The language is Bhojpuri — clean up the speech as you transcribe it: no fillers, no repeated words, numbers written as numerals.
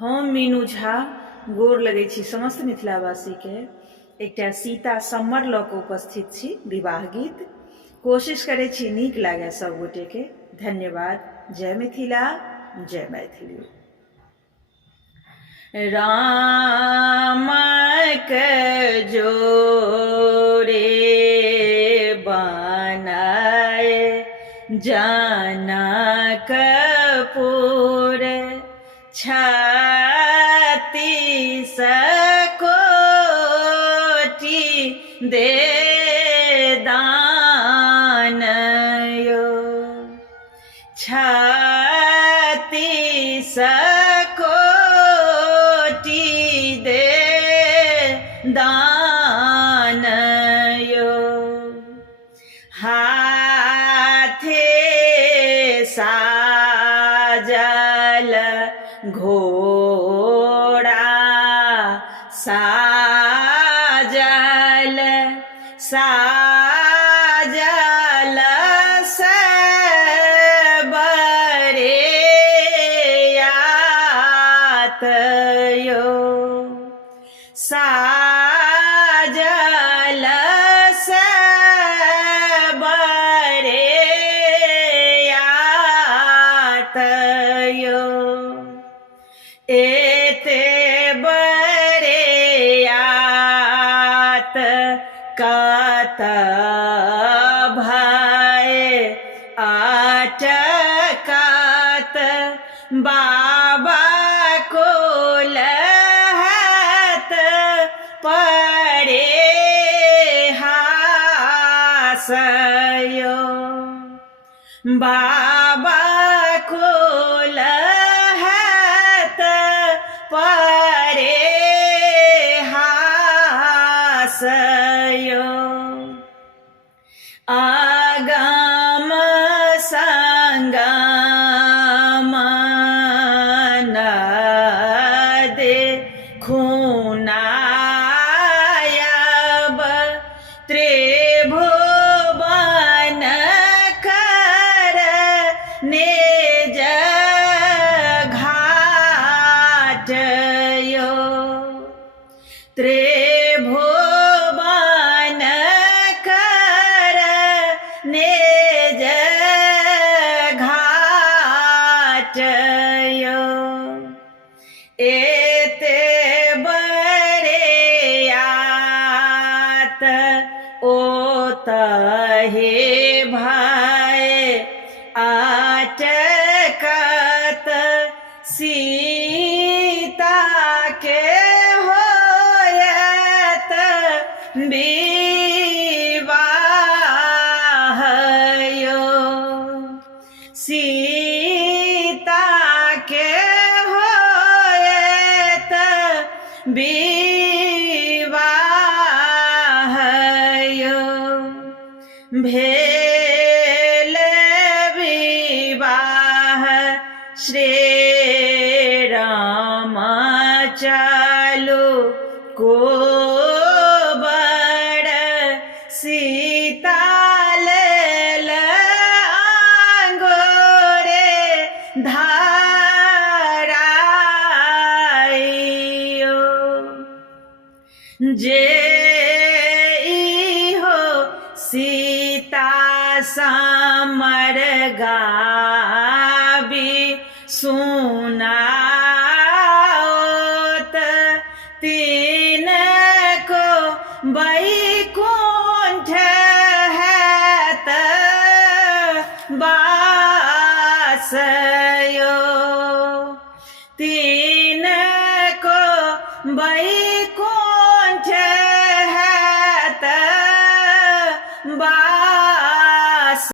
हम मीनू झा गोर लगै छी समस्त मिथिलावासी के। एकटा सीता सम्मर लऽ कऽ उपस्थित छी विवाह गीत। कोशिश करै छी नीक लागे सब गोटे के। धन्यवाद। जय मिथिला, जय मैथिली। राम के जोड़े बनाए जनकपुर, छत्तीस कोटि दे दान यो, छत्तीस कोटि दे दान यो। हाथे साजल घोड़ा, साजल साजल सबरेयात यो, साजल सबरेयात यो। एते बरेयात कत भय अटकत, बाबा कोलहत पड़े हासयो, बाबा कोलहत पड़े हासयो। आगम संगम नदे खुनायब, त्रिभुवन कर निज घाट यो, त्रिभुवन कर निज घाट यो। एते बरेयात ओतहि भय अटकत, सीता के होयत विवाह यो, सीता के होयत विवाह यो। भेल विवाह श्री राम चलू कोबर, सीता लेल आंगोरे धराइयो। जे इहो सीता समर गाबी सुनाओत, तिनको वैकुंठ हैत वास यो, तिनको वैकुंठ